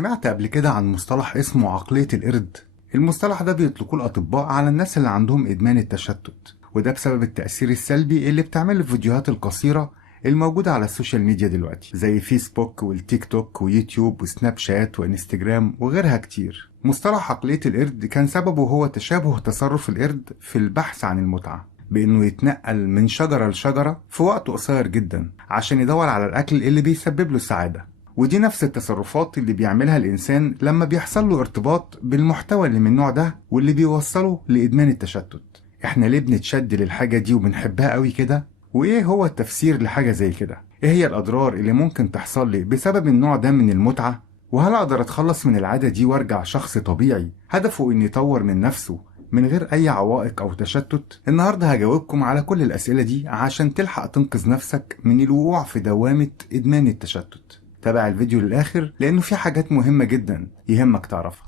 سمعت قبل كده عن مصطلح اسمه عقلية القرد؟ المصطلح ده بيطلقوه الأطباء على الناس اللي عندهم إدمان التشتت، وده بسبب التأثير السلبي اللي بتعمله الفيديوهات القصيرة الموجودة على السوشيال ميديا دلوقتي، زي فيسبوك والتيك توك ويوتيوب وسناب شات وانستجرام وغيرها كتير. مصطلح عقلية القرد كان سببه هو تشابه تصرف القرد في البحث عن المتعة، بإنه يتنقل من شجرة لشجرة في وقت قصير جدا عشان يدور على الأكل اللي بيسبب له السعادة. ودي نفس التصرفات اللي بيعملها الإنسان لما بيحصل له ارتباط بالمحتوى اللي من النوع ده واللي بيوصله لإدمان التشتت. احنا ليه بنتشد للحاجة دي وبنحبها قوي كده؟ وإيه هو التفسير لحاجة زي كده؟ إيه هي الأضرار اللي ممكن تحصل لي بسبب النوع ده من المتعة؟ وهل أقدر أتخلص من العادة دي وأرجع شخص طبيعي هدفه إنه يطور من نفسه من غير أي عوائق أو تشتت؟ النهاردة هجاوبكم على كل الأسئلة دي عشان تلحق تنقذ نفسك من الوقوع في دوامة إدمان التشتت. تابع الفيديو للآخر لأنه في حاجات مهمة جدا يهمك تعرفها.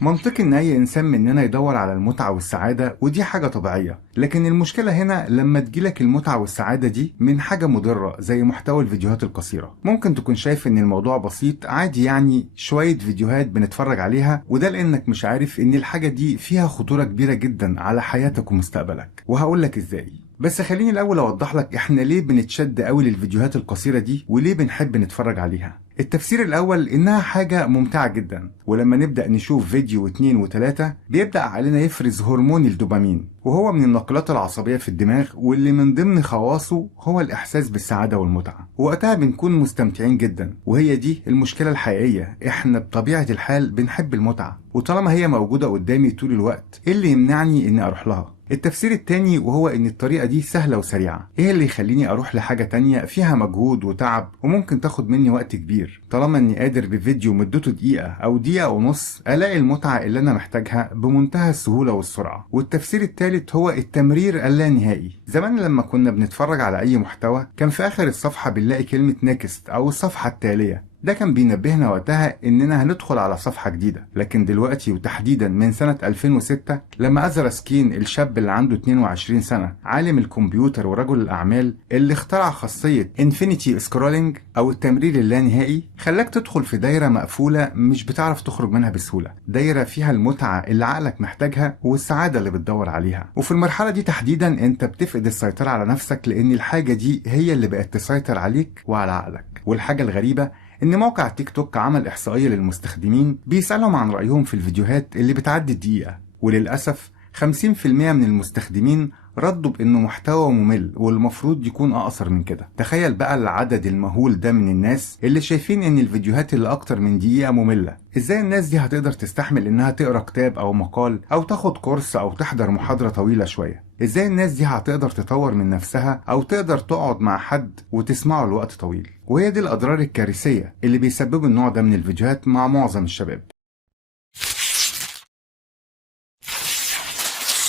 منطقي ان اي انسان مننا يدور على المتعة والسعادة، ودي حاجة طبيعية، لكن المشكلة هنا لما تجيلك المتعة والسعادة دي من حاجة مضرة زي محتوى الفيديوهات القصيرة. ممكن تكون شايف ان الموضوع بسيط عادي، يعني شوية فيديوهات بنتفرج عليها، وده لانك مش عارف ان الحاجة دي فيها خطورة كبيرة جدا على حياتك ومستقبلك، وهقولك ازاي. بس خليني الاول اوضح لك احنا ليه بنتشد قوي للفيديوهات القصيرة دي وليه بنحب نتفرج عليها. التفسير الأول إنها حاجة ممتعة جدا، ولما نبدأ نشوف فيديو واتنين وتلاتة بيبدأ علينا يفرز هرمون الدوبامين، وهو من الناقلات العصبية في الدماغ، واللي من ضمن خواصه هو الإحساس بالسعادة والمتعة، وقتها بنكون مستمتعين جدا. وهي دي المشكلة الحقيقية، إحنا بطبيعة الحال بنحب المتعة، وطالما هي موجودة قدامي طول الوقت إيه اللي يمنعني إني أروح لها؟ التفسير التاني وهو ان الطريقة دي سهلة وسريعة. ايه اللي يخليني اروح لحاجة تانية فيها مجهود وتعب وممكن تاخد مني وقت كبير، طالما اني قادر بفيديو مدته دقيقة او دقيقة ونص الاقي المتعة اللي انا محتاجها بمنتهى السهولة والسرعة. والتفسير التالت هو التمرير اللانهائي. زمان لما كنا بنتفرج على اي محتوى كان في اخر الصفحة بنلاقي كلمة نيكست او الصفحة التالية، ده كان بينبهنا وقتها اننا هندخل على صفحة جديدة. لكن دلوقتي وتحديدا من سنة 2006 لما أزرا سكين الشاب اللي عنده 22 سنة عالم الكمبيوتر ورجل الأعمال اللي اخترع خاصية انفينيتي سكرولينج أو التمرير اللانهائي، خلاك تدخل في دايرة مقفولة مش بتعرف تخرج منها بسهولة، دايرة فيها المتعة اللي عقلك محتاجها والسعادة اللي بتدور عليها. وفي المرحلة دي تحديدا انت بتفقد السيطرة على نفسك، لأن الحاجة دي هي اللي بقت تسيطر عليك وعلى عقلك. والحاجة الغريبة إن موقع تيك توك عمل إحصائية للمستخدمين بيسألهم عن رأيهم في الفيديوهات اللي بتعدي الدقيقة، وللأسف 50% من المستخدمين ردوا بإنه محتوى ممل والمفروض يكون أقصر من كده. تخيل بقى العدد المهول ده من الناس اللي شايفين إن الفيديوهات اللي أكتر من دقيقة مملة. إزاي الناس دي هتقدر تستحمل إنها تقرأ كتاب أو مقال أو تاخد كورس أو تحضر محاضرة طويلة شوية؟ إزاي الناس دي هتقدر تطور من نفسها أو تقدر تقعد مع حد وتسمعه لوقت طويل؟ وهي دي الأضرار الكارثية اللي بيسببوا النوع ده من الفيديوهات مع معظم الشباب.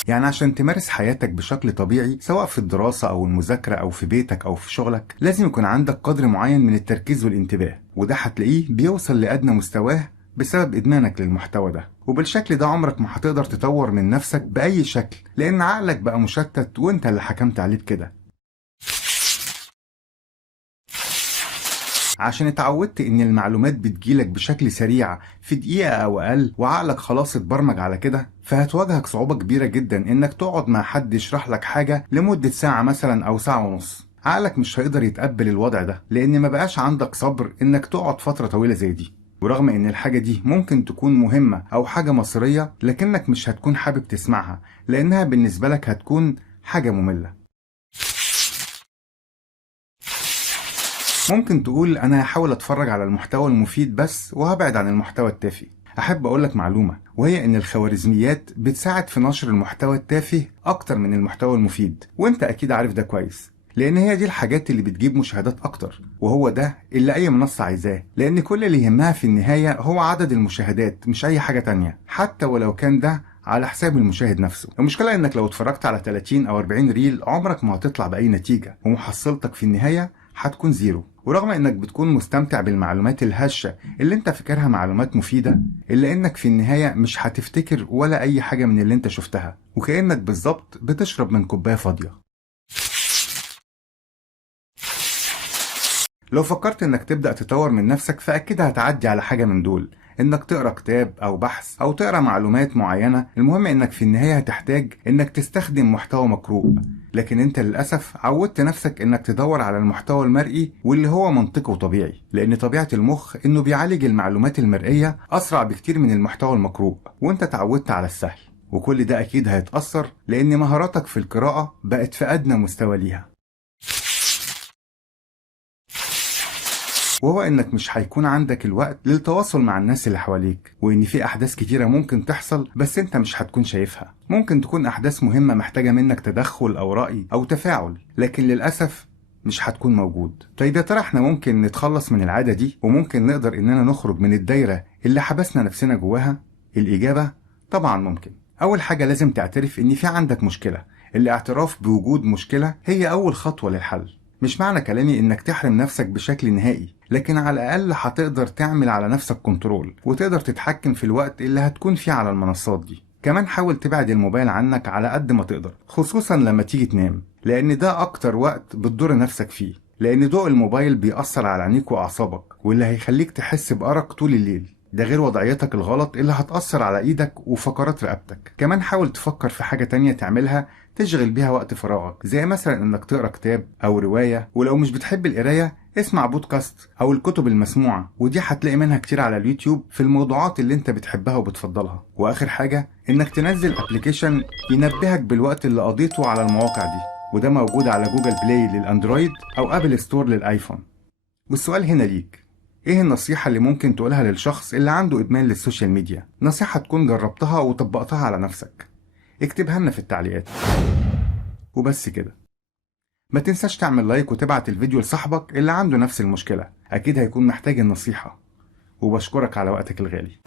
يعني عشان تمارس حياتك بشكل طبيعي سواء في الدراسة أو المذاكرة أو في بيتك أو في شغلك لازم يكون عندك قدر معين من التركيز والانتباه، وده هتلاقيه بيوصل لأدنى مستواه بسبب إدمانك للمحتوى ده. وبالشكل ده عمرك ما هتقدر تطور من نفسك بأي شكل، لأن عقلك بقى مشتت وانت اللي حكمت عليه بكده. عشان اتعودت ان المعلومات بتجيلك بشكل سريع في دقيقة او اقل، وعقلك خلاص اتبرمج على كده، فهتواجهك صعوبة كبيرة جدا انك تقعد مع حد يشرح لك حاجة لمدة ساعة مثلا او ساعة ونص. عقلك مش هيقدر يتقبل الوضع ده، لان ما بقاش عندك صبر انك تقعد فترة طويلة زي دي. ورغم ان الحاجة دي ممكن تكون مهمة او حاجة مصيرية، لكنك مش هتكون حابب تسمعها لانها بالنسبة لك هتكون حاجة مملة. ممكن تقول أنا هحاول أتفرج على المحتوى المفيد بس وهبعد عن المحتوى التافه. أحب أقولك معلومة، وهي إن الخوارزميات بتساعد في نشر المحتوى التافه أكتر من المحتوى المفيد، وإنت أكيد عارف ده كويس، لأن هي دي الحاجات اللي بتجيب مشاهدات أكتر، وهو ده اللي أي منصة عايزاه، لأن كل اللي يهمها في النهاية هو عدد المشاهدات مش أي حاجة تانية، حتى ولو كان ده على حساب المشاهد نفسه. المشكلة إنك لو اتفرجت على 30 أو 40 ريل عمرك ما هتطلع بأي نتيجة، ومحصلتك في النهاية هتكون زيرو. ورغم انك بتكون مستمتع بالمعلومات الهشة اللي انت فاكرها معلومات مفيدة، الا انك في النهاية مش هتفتكر ولا اي حاجة من اللي انت شفتها، وكأنك بالظبط بتشرب من كوباية فاضية. لو فكرت انك تبدأ تطور من نفسك فأكيد هتعدي على حاجة من دول، انك تقرا كتاب او بحث او تقرا معلومات معينة. المهم انك في النهاية هتحتاج انك تستخدم محتوى مقروء، لكن انت للأسف عودت نفسك انك تدور على المحتوى المرئي واللي هو منطقي وطبيعي، لان طبيعة المخ انه بيعالج المعلومات المرئية اسرع بكتير من المحتوى المقروء، وانت تعودت على السهل. وكل ده اكيد هيتأثر لان مهاراتك في القراءة بقت في ادنى مستوى ليها، وهو انك مش هيكون عندك الوقت للتواصل مع الناس اللي حواليك، وان في احداث كتيرة ممكن تحصل بس انت مش هتكون شايفها. ممكن تكون احداث مهمة محتاجة منك تدخل او رأي او تفاعل، لكن للأسف مش هتكون موجود. طيب يا ترى احنا ممكن نتخلص من العادة دي وممكن نقدر اننا نخرج من الدايرة اللي حبسنا نفسنا جواها؟ الإجابة طبعا ممكن. اول حاجة لازم تعترف ان في عندك مشكلة. الاعتراف بوجود مشكلة هي اول خطوة للحل. مش معنى كلامي انك تحرم نفسك بشكل نهائي، لكن على الاقل هتقدر تعمل على نفسك كنترول وتقدر تتحكم في الوقت اللي هتكون فيه على المنصات دي. كمان حاول تبعد الموبايل عنك على قد ما تقدر، خصوصا لما تيجي تنام، لان ده اكتر وقت بتضر نفسك فيه، لان ضوء الموبايل بيأثر على عينيك واعصابك واللي هيخليك تحس بأرق طول الليل. ده غير وضعيتك الغلط اللي هتأثر على ايدك وفقرات رقبتك. كمان حاول تفكر في حاجة تانية تعملها تشغل بيها وقت فراغك، زي مثلا انك تقرا كتاب او رواية، ولو مش بتحب القراية اسمع بودكاست او الكتب المسموعة، ودي هتلاقي منها كتير على اليوتيوب في الموضوعات اللي انت بتحبها وبتفضلها. واخر حاجة انك تنزل ابلكيشن ينبهك بالوقت اللي قضيته على المواقع دي، وده موجود على جوجل بلاي للاندرويد او ابل ستور للايفون. والسؤال هنا ليك، ايه النصيحة اللي ممكن تقولها للشخص اللي عنده ادمان للسوشيال ميديا؟ نصيحة تكون جربتها وطبقتها على نفسك. اكتبها لنا في التعليقات. وبس كده. ما تنساش تعمل لايك وتبعت الفيديو لصاحبك اللي عنده نفس المشكلة، اكيد هيكون محتاج النصيحة. وبشكرك على وقتك الغالي.